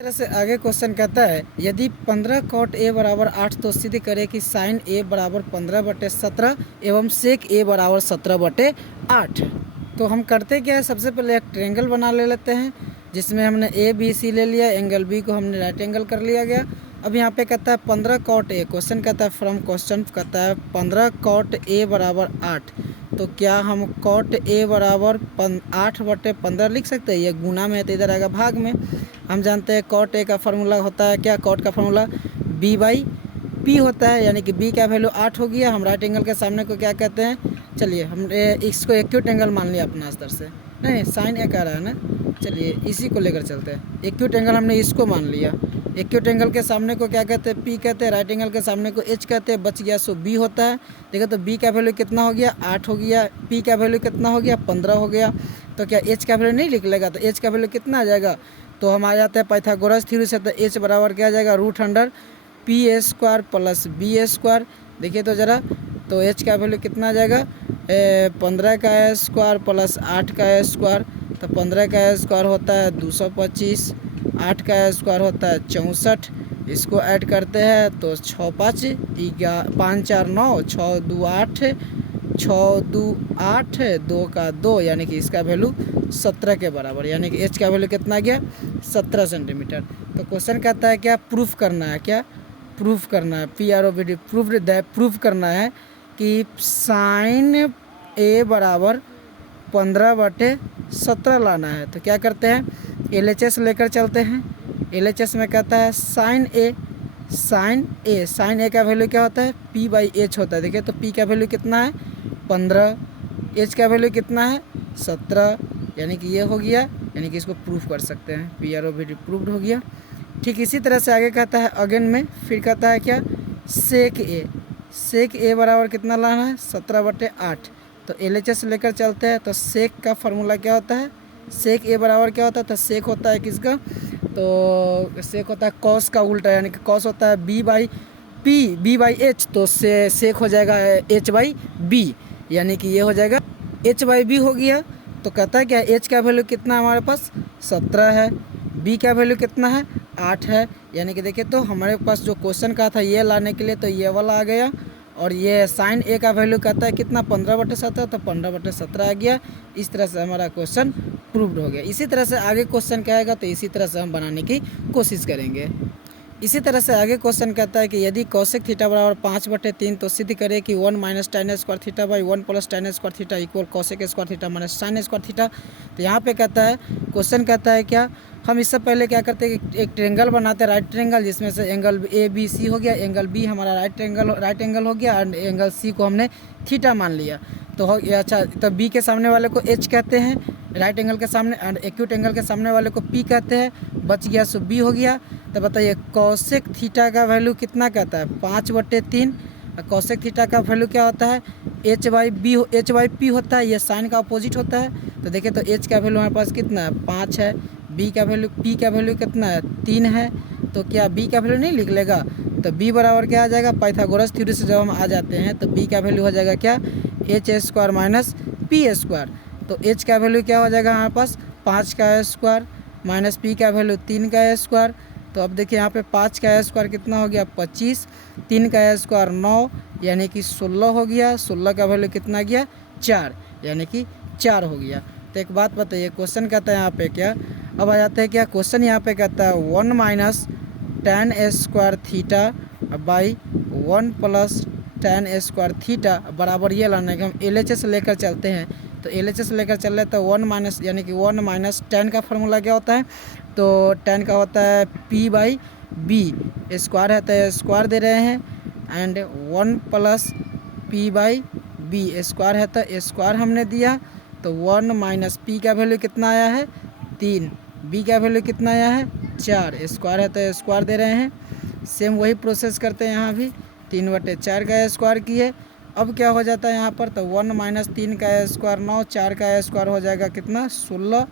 तरह से आगे क्वेश्चन कहता है यदि 15 कॉट ए बराबर 8 तो सिद्ध करे कि साइन ए बराबर 15/17 एवं सेक ए बराबर 17/8। तो हम करते क्या है, सबसे पहले एक ट्रायंगल बना लेते हैं जिसमें हमने ए बी सी ले लिया, एंगल बी को हमने राइट एंगल कर लिया गया। अब यहाँ पे कहता है 15 कॉट ए, क्वेश्चन कहता है फ्रॉम क्वेश्चन कहता है 15 कॉट ए बराबर 8। तो क्या हम कॉट ए बराबर 8/15 लिख सकते हैं? ये गुना में है तो इधर आएगा भाग में। हम जानते हैं कॉट ए का फार्मूला होता है क्या, कॉट का फार्मूला b/p होता है, यानी कि b का वैल्यू 8 हो गया। हम राइट एंगल के सामने को क्या कहते हैं, चलिए हम इसको एक्यूट एंगल मान लिया अपना स्तर से, नहीं साइन ए आ रहा है ना, चलिए इसी को लेकर चलते हैं। एक्यूट एंगल हमने इसको मान लिया। एक्यूट एंगल के सामने को क्या कहते हैं, p कहते हैं। राइट एंगल के सामने को h कहते हैं। बच गया सो b होता है। देखो तो b का वैल्यू कितना हो गया, 8 हो गया। p का वैल्यू कितना हो गया, 15 हो गया। तो क्या h का वैल्यू नहीं लिख लेगा, तो h का वैल्यू कितना आ जाएगा, तो हम आ जाते हैं पाइथागोरस थ्योरी से। तो h बराबर क्या आ जाएगा, √p² प्लस b²। देखिए तो ज़रा, तो h का वैल्यू कितना आ जाएगा, 15 का स्क्वायर प्लस 8 का स्क्वायर। तो 15 का स्क्वायर होता है 225, 8 का स्क्वायर होता है 64। इसको ऐड करते हैं तो 6 5 5 4 9, 6 2 8, 6 2 8, 2 का 2, यानी कि इसका वैल्यू 17 के बराबर, यानी कि h का वैल्यू कितना आ गया, 17 सेंटीमीटर। तो क्वेश्चन कहता है क्या, प्रूफ करना है, क्या प्रूफ करना है, PROVD प्रूफ करना है कि साइन ए बराबर 15/17 लाना है। तो क्या करते हैं, LHS लेकर चलते हैं। LHS में कहता है साइन ए का वैल्यू क्या होता है, p/h होता है। देखिए तो p का वैल्यू कितना है, 15, h का वैल्यू कितना है, 17, यानी कि ये हो गया, यानी कि इसको प्रूफ कर सकते हैं। PROVD प्रूफ्ड हो गया। ठीक इसी तरह से आगे कहता है अगेन में, फिर कहता है क्या, सेक ए बराबर कितना लाना है, 17/8। तो LHS लेकर चलते हैं। तो सेक का फार्मूला क्या होता है, सेक ए बराबर क्या होता है, तो सेक होता है किसका, तो सेक होता है कॉस का उल्टा, यानी कि कॉस होता है b/h। तो सेक हो जाएगा h/b, यानी कि ये हो जाएगा h/b हो गया। तो कहता है क्या, h का वैल्यू कितना हमारे पास 17 है, b का वैल्यू कितना है 8 है। यानी कि देखिए तो हमारे पास जो क्वेश्चन का था ये लाने के लिए तो ये वाला आ गया। और ये साइन ए का वैल्यू कहता है कितना, 15/17, तो 15/17 आ गया। इस तरह से हमारा क्वेश्चन प्रूव्ड हो गया। इसी तरह से आगे क्वेश्चन क्या आएगा तो इसी तरह से हम बनाने की कोशिश करेंगे। इसी तरह से आगे क्वेश्चन कहता है कि यदि कौशिक थीटा बराबर 5/3 तो सिद्ध करे कि 1 - tan square theta by 1 + tan square theta equal cosec square theta minus sine square theta. तो यहाँ पे कहता है, क्वेश्चन कहता है क्या, हम इससे पहले क्या करते हैं कि एक ट्रायंगल बनाते हैं, राइट ट्रायंगल, जिसमें से एंगल ABC हो गया, एंगल B हमारा राइट एंगल हो गया, और एंगल C को हमने थीटा मान लिया। तो हो गया, अच्छा तो B के सामने वाले को H कहते हैं राइट एंगल के सामने, और एक्यूट एंगल के सामने वाले को P कहते हैं। बच गया सो B हो गया। तो बताइए कौशिक थीटा का वैल्यू कितना कहता है, 5/3। कौशिक थीटा का वैल्यू क्या होता है, h/p होता है, ये साइन का अपोजिट होता है। तो देखिए तो h का वैल्यू हमारे पास कितना है, 5 है। p का वैल्यू कितना है, 3 है। तो क्या b का वैल्यू नहीं लिख लेगा, तो b बराबर क्या आ जाएगा, पाइथागोरस थ्योरी से जब हम आ जाते हैं तो b का वैल्यू हो जाएगा क्या, h² - p²। तो h का वैल्यू क्या हो जाएगा हमारे पास, 5 का स्क्वायर माइनस p का वैल्यू 3 का स्क्वायर। तो अब देखिए यहाँ पे 5 का स्क्वायर कितना हो गया, 25, 3 का स्क्वायर 9, यानी कि 16 हो गया। 16 का वैल्यू कितना गया, 4, यानी कि 4 हो गया। तो एक बात बताइए, क्वेश्चन कहता है यहाँ पे क्या, अब आ जाते हैं क्या, क्वेश्चन यहाँ पे कहता है 1 - tan square theta by 1 + tan square theta बराबर ये लाना है कि हम LHS लेकर चलते हैं। तो LHS लेकर चल रहे तो 1 - यानी कि 1 - tan का फार्मूला क्या होता है, तो tan का होता है p/b, स्क्वायर है तो स्क्वायर दे रहे हैं, एंड 1 + p/b, स्क्वायर है तो स्क्वायर हमने दिया। तो 1 - p का वैल्यू कितना आया है, 3, b का वैल्यू कितना आया है, 4, स्क्वायर है तो स्क्वायर दे रहे हैं। सेम वही प्रोसेस करते हैं यहाँ भी, 3/4 का स्क्वायर किए। अब क्या हो जाता है यहाँ पर, तो 1 - 3 का स्क्वायर 9, 4 का स्क्वायर हो जाएगा कितना, 16,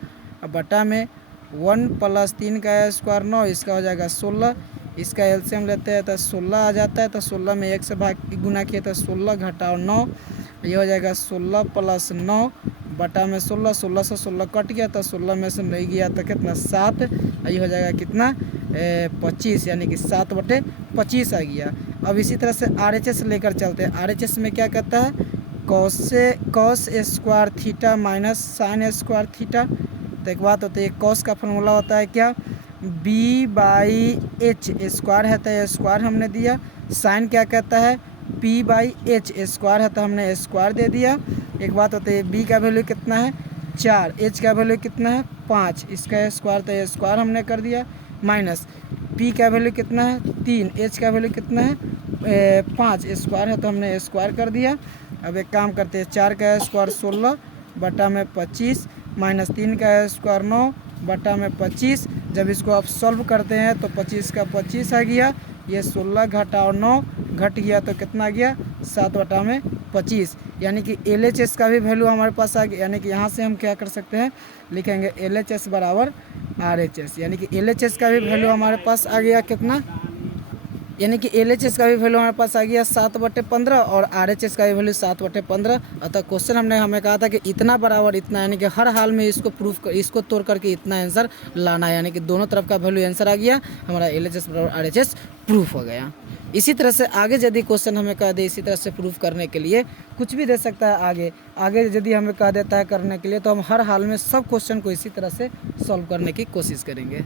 बटा में 1 + 3 का स्क्वायर 9, इसका हो जाएगा 16। इसका एलसीएम लेते हैं तो 16 आ जाता है। तो 16 में 1 से गुना किए तो 16 घटाओ 9, ये हो जाएगा 16 + 9 बटा में 16, 16 से 16 कट गया तो 16 में से नहीं गया तो कितना, 7, ये हो जाएगा कितना, 25 यानी कि 7/25 आ गया। अब इसी तरह से RHS लेकर चलते हैं। RHS में क्या कहता है, cos square theta minus sine square theta. तो एक बात होती है, कॉस का फॉर्मूला होता है क्या, B/H स्क्वायर है, तो ये स्क्वायर हमने दिया। साइन क्या कहता है, P/H स्क्वायर है, तो हमने स्क्वायर दे दिया। एक बात होती है, B का वैल्यू कितना है 4, H का वैल्यू कितना है 5, इसका स्क्वायर, तो ये स्क्वायर हमने कर दिया। माइनस P का वैल्यू कितना है 3, H का वैल्यू कितना है 5, स्क्वायर है, तो हमने स्क्वायर कर दिया। अब एक काम करते हैं, 4 का स्क्वायर 16/25 माइनस 3 का स्क्वायर 9/25। जब इसको आप सॉल्व करते हैं तो 25 का 25 आ गया, ये 16 घटाओ 9 घट गया, तो कितना आ गया 7/25। यानी कि LHS का भी वैल्यू हमारे पास आ गया। यानी कि यहाँ से हम क्या कर सकते हैं, लिखेंगे LHS बराबर RHS, यानी कि LHS का भी वैल्यू हमारे पास आ गया कितना, यानी कि LHS का भी वैल्यू हमारे पास आ गया 7/15 और RHS का भी वैल्यू 7/15। अतः क्वेश्चन हमें कहा था कि इतना बराबर इतना, यानी कि हर हाल में इसको तोड़ करके इतना आंसर लाना है, यानी कि दोनों तरफ का वैल्यू आंसर आ गया, हमारा LHS बराबर RHS प्रूफ हो गया। इसी तरह से आगे यदि क्वेश्चन हमें कह दे इसी तरह से प्रूफ करने के लिए, कुछ भी दे सकता है आगे यदि हमें कह देता है करने के लिए, तो हम हर हाल में सब क्वेश्चन को इसी तरह से सॉल्व करने की कोशिश करेंगे।